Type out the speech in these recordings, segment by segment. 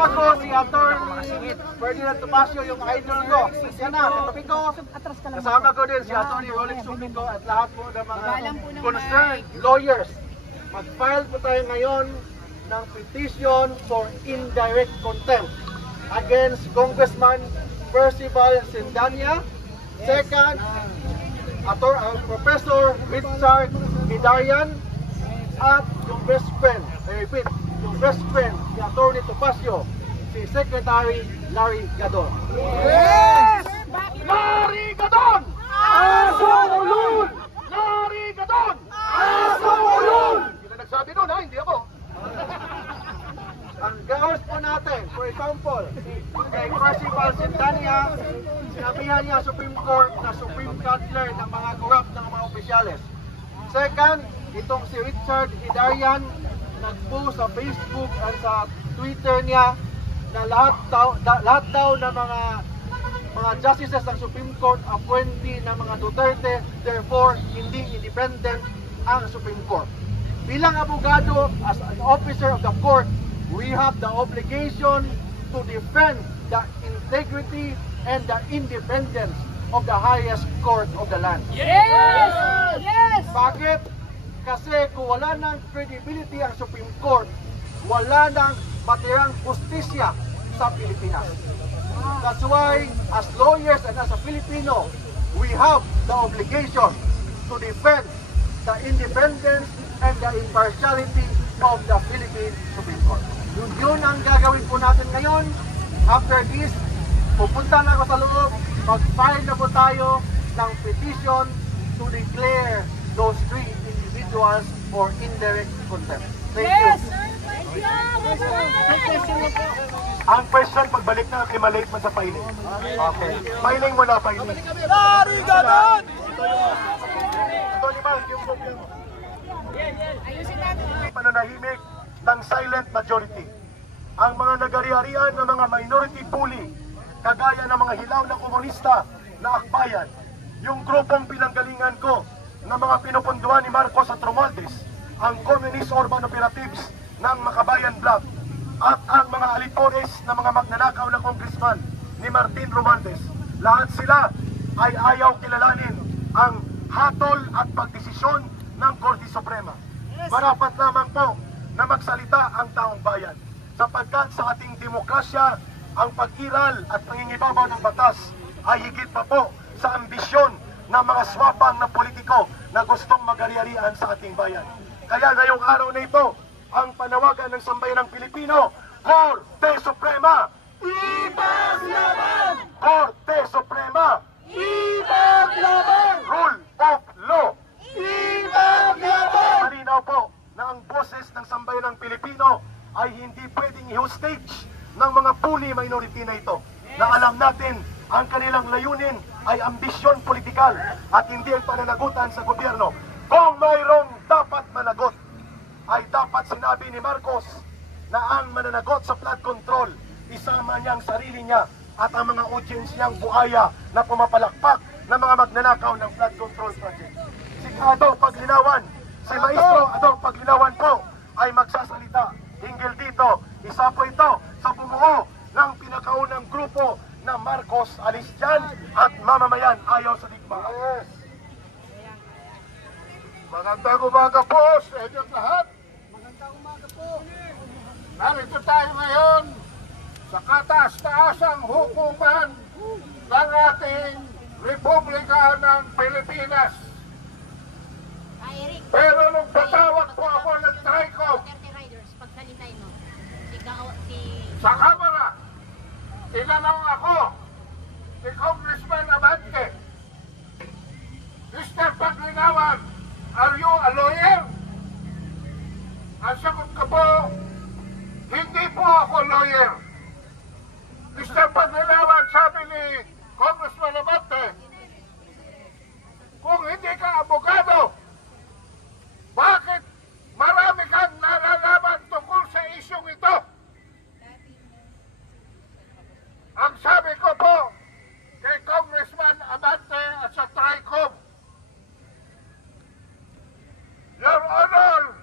Kasama ko si Atty. Ferdinand Topacio, yung idol ko. Yan na, katabi ko. Kasama ko din si Atty. Rolex Sumico at lahat po ng mga concerned lawyers. Mag-file po tayo ngayon ng petition for indirect contempt against Congressman Percival Sindania. Second, Professor Richard Hidarian at yung best friend, I repeat, yung best friend si Atty. Topacio, si Secretary Larry Gadon. Yes! Larry Gadon! Aso ulun! Larry Gadon! Aso ulun! Sino nagsabi doon ha? Hindi ako. Ang gawers po natin, for example, kay Percival Sindania, sinabihan niya Supreme Court na Supreme Counselor ng mga corrupt ng mga opisyales. Second, itong si Richard Hidarian, nag-post sa Facebook at sa Twitter niya na lahat daw ng mga justices ng Supreme Court appointee ng mga Duterte, therefore hindi independent ang Supreme Court. Bilang abogado, as an officer of the court, we have the obligation to defend the integrity and the independence of the highest court of the land. Yes! Yes! Bakit? Kasi kung wala ng credibility ang Supreme Court, wala ng matirang justisya sa Pilipinas. That's why, as lawyers and as a Filipino, we have the obligation to defend the independence and the impartiality of the Philippine Supreme Court. Yun ang gagawin po natin ngayon. After this, pupunta na ako sa loob, mag-file na po tayo ng petition to declare those three individuals for indirect contempt. Thank you. Ang question, pagbalik na kay malate man sa filing. Okay. Filing mo na, filing. Larry Gadon! Ito ni Mark, yung kopya mo. Pananahimik ng silent majority. Ang mga nagari-arian ng mga minority bully, kagaya ng mga hilaw na komunista na akbayan, yung grupong pinanggalingan ko na mga pinupunduan ni Marcos at Romualdez, ang Communist Urban Operatives ng Makabayan Bloc, at ang mga alipores na mga magnanakaw na congressman ni Martin Romualdez. Lahat sila ay ayaw kilalanin ang hatol at pagdesisyon ng Korte Suprema. Marapat lamang po na magsalita ang taong bayan, sapagkat sa ating demokrasya, ang pag-iral at pangingibabaw ng batas ay higit pa po sa ambisyon ng mga swapang na politiko na gustong magari-arian sa ating bayan. Kaya ngayong araw na ito, ang panawagan ng sambayanang Pilipino, Korte Suprema, ipaglaban! Korte Suprema, ipaglaban! Rule of law, ipaglaban! Malinaw po na ang boses ng sambayanang Pilipino ay hindi pwedeng i-hostage ng mga bully minority na ito, na alam natin ang kanilang layunin ay ambisyon politikal at hindi ang pananagutan sa gobyerno. Kung mayroong dapat managot, ay dapat sinabi ni Marcos na ang mananagot sa flood control, isama niyang sarili niya at ang mga audience niyang buhaya na pumapalakpak ng mga magnanakaw ng flood control project. Si Adong Paglinawan, si Maestro Adong Paglinawan po ay magsasalita hinggil dito. Isa po ito sa bumuo ng pinakaunang grupo na Marcos alis dyan at mamamayan ayaw sa digma. Yes. Magandang umaga po sa inyong lahat. Magandang umaga po. Narito tayo ngayon sa kataas-taasang hukuman ng ating Republika ng Pilipinas. Pero nung patawag po ako ng TRICOM sa Kamara, tinanong ako ni Congressman Abante, Mr. Paglinawan, are you a lawyer? Ang sagot ko po, hindi po ako lawyer. Mr. Paglinawan, sabi ni Congressman Abante, kung hindi ka abogado, bakit marami kang nalalaman tungkol sa isyong ito? Ang sabi ko po kay Congressman Abante at sa TRICOM, Your Honor,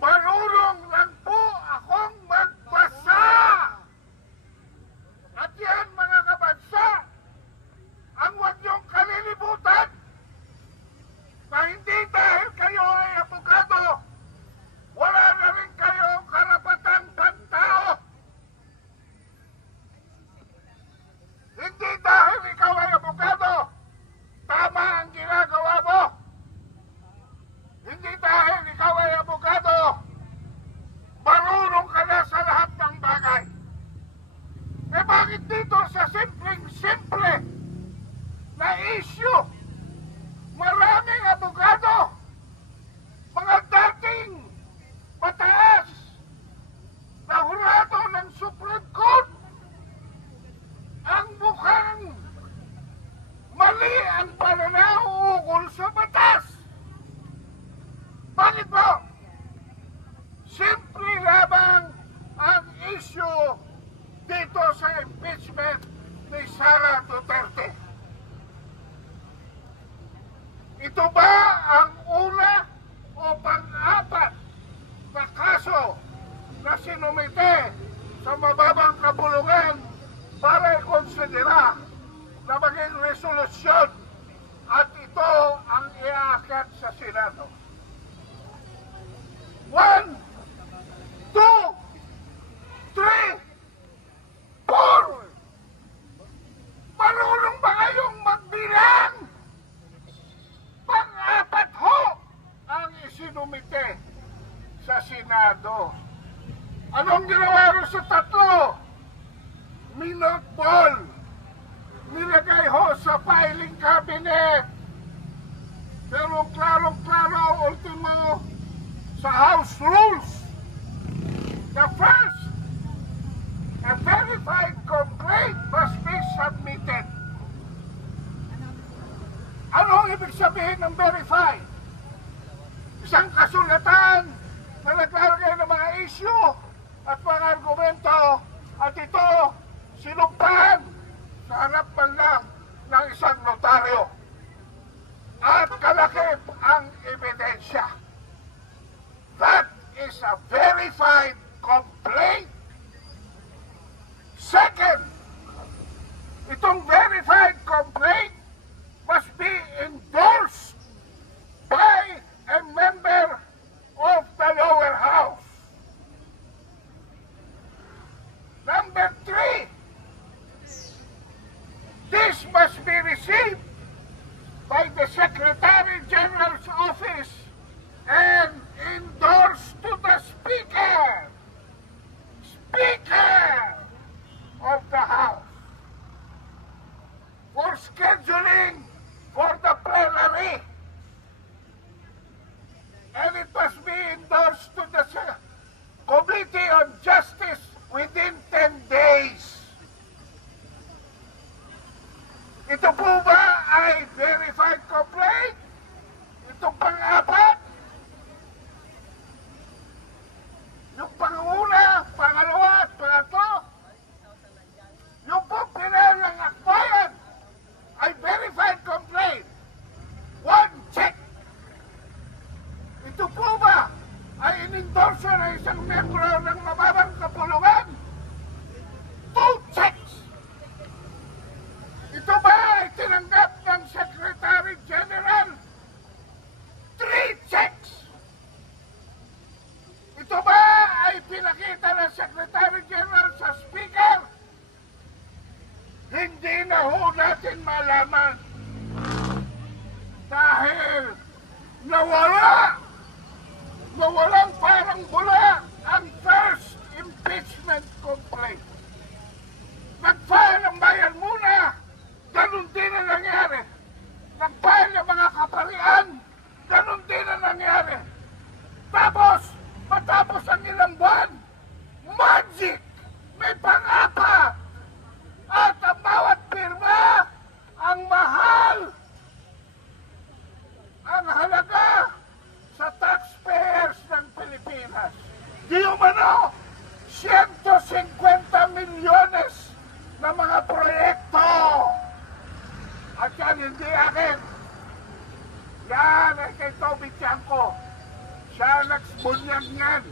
marunong lang po akong magbasa. impeachment ni Sara Duterte. Ito ba ang una o pang-apat na kaso na sinumite sa mababang kapulungan para ikonsidera na maging resolusyon at ito ang iaakyat sa Senado? 1, 2, 3, 4. Marunong ba kayong magbilang? Pang-apat ho ang isinumite sa Senado. Anong ginawa rin sa tatlo? Minutbol. Nilagay ho sa filing cabinet. Pero klarong-klaro ultimo sa House Rules. The first, a verified complaint must be submitted. Ano ang ibig sabihin ng verified? Isang kasulatan na naglalagay ng mga issue at mga argumento at ito sinumpan sa harap man lang ng isang notaryo. At kalakip ang ebidensya. That is a verified complaint. Second, itong verified complaint must be endorsed by a member of the lower house. Number 3, this must be received by the Secretary General's office and endorsed to the Speaker. Speaker of the House. For scheduling for the plenary. And it must be endorsed to the Committee on Justice within 10 days. Ito po ba ay verified complaint? Ito pang-apat? Yung pang-una, pangalawa at pangatlo? Yung po pinahal ng akbayan ay verified complaint. 1, check. Ito po ba ay in-endorse na isang membro ng mababang kapulungan? 2 checks. Ito ba ay tinanggap ng Secretary General? 3 checks. Ito ba ay pinakita ng Secretary General sa Speaker? Hindi na ho natin malaman. Dahil nawalang parang bula ang first impeachment complaint. Nag-file ang bayan muna, ganun din ang nangyari. Nag-file ng mga kaparian, ganun din ang nangyari. Tapos, matapos ang ilang buwan, magic! May pang-apat! At ang bawat pirma, ang mahal, ang halaga sa taxpayers ng Pilipinas. Di umano, 150 milyones na mga proyekto. At yan hindi akin. Yan ay kay Toby Tiangco. Siya nagsbunyag yan.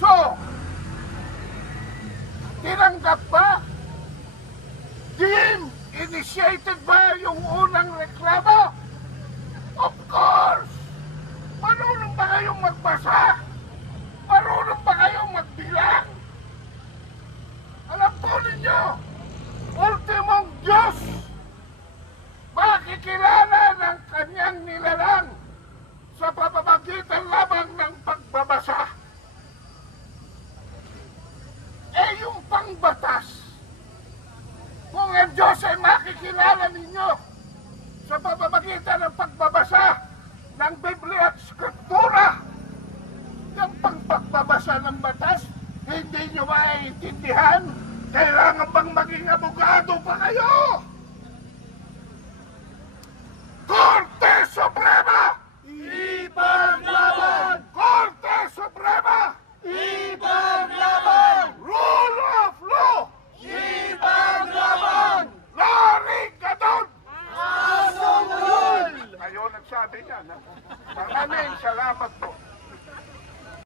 So, tinanggap ba? Initiated ba yung unang reklamo? Of course! Marunong ba kayong magbasa? Marunong ba kayong magbilang? Alam po ninyo, ultimong Diyos, makikilala ng kanyang nilalang sa pamamagitan lamang ng pagbabasa. Yung pangbatas, kung ang Diyos ay makikilala ninyo sa pamamagitan ng pagbabasa ng Biblia at Skriptura, yung pagbabasa ng batas, hindi nyo maiintindihan? Kailangan bang maging abogado pa kayo? Korte Suprema! Ipaglaban! Korte Suprema! Ipaglaban! sabi niya. No? Maraming salamat po.